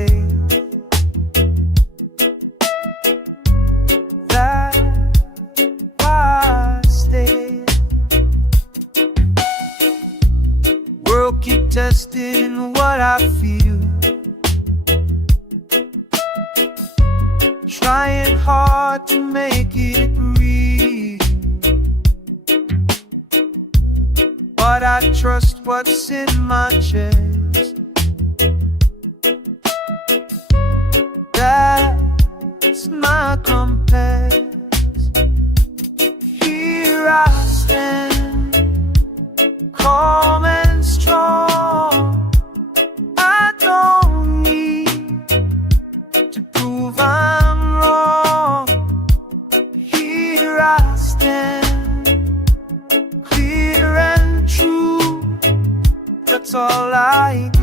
say that I stay. World keep testing what I feel, trying hard to make it real, but I trust what's in my chest. That's my compass. Here I stand, calm and strong. I don't need to prove I'm wrong. Here I stand, clear and true. That's all I do.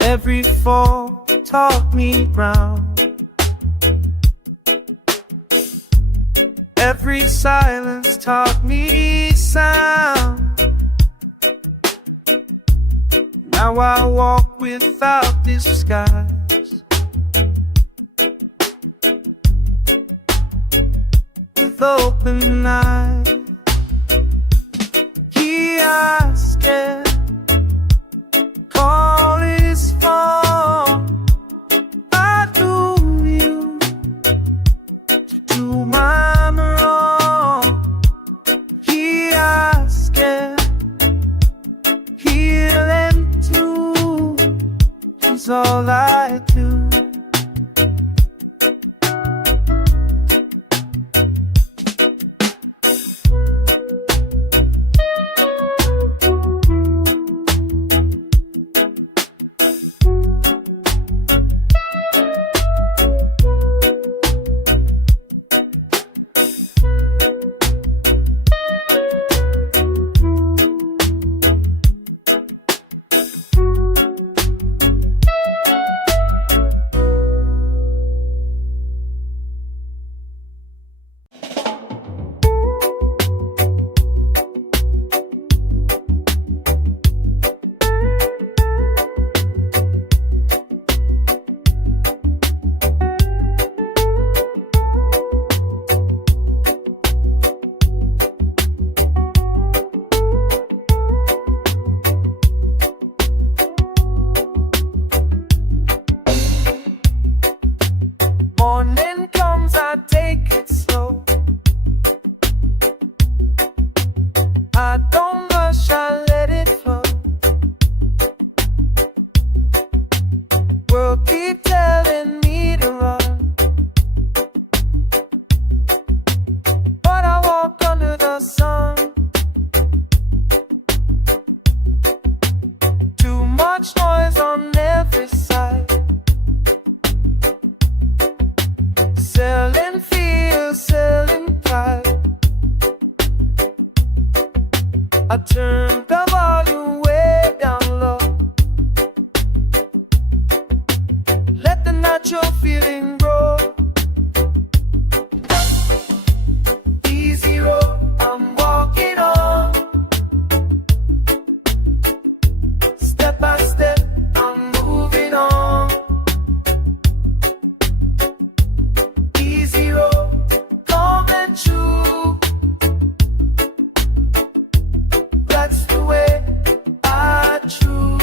Every fall taught me ground. Every silence taught me sound. Now I walk without disguise, with open eyes. Here I stand, call is form. I do you to do my wrong. Here I stand, heal and true is all I do. Morning comes, I take it slow. I don't rush, I let it flow. World keep telling me to run, but I walk under the sun. Too much noise on every side, selling fear, selling pride. I turn the volume way down low, let the natural feeling grow. Easy road I'm walking on, step by step I'm moving on. Easy road, calm and true. That's the way I choose.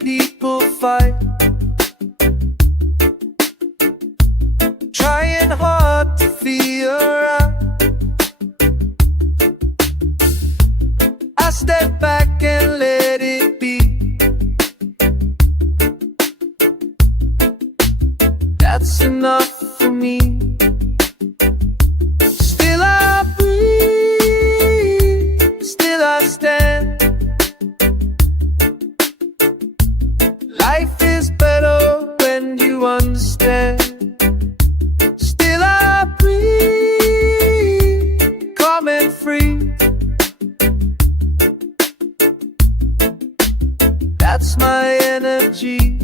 people fight, trying hard to figure out. I step back and let it be. That's enough for me. Still I breathe, still I stand. Life is better when you understand. Still I breathe, calm and free. That's my energy.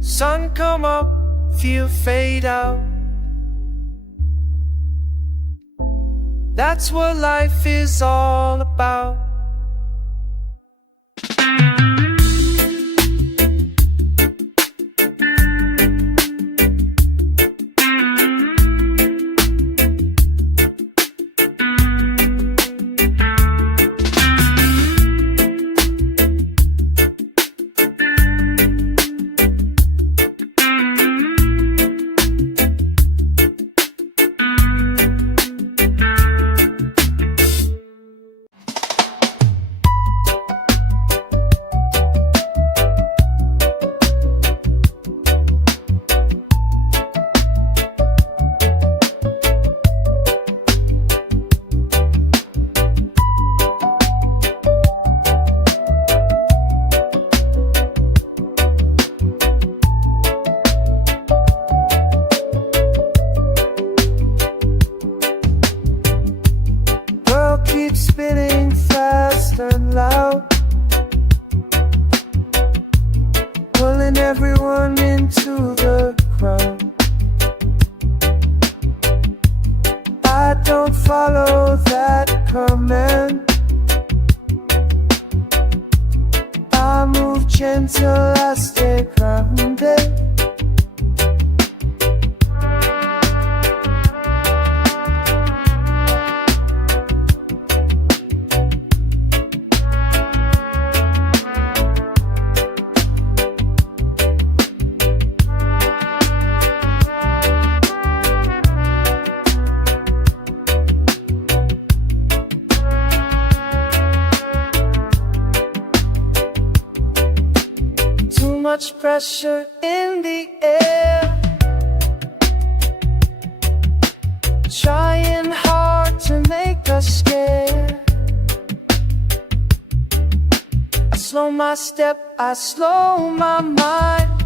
Sun come up, feel fade out. That's what life is all about. Keeps spinning fast and loud, pulling everyone into the crowd. I don't follow that command. I move gentle, I stay grounded. Too much pressure in the air, trying hard to make us scared. I slow my step, I slow my mind.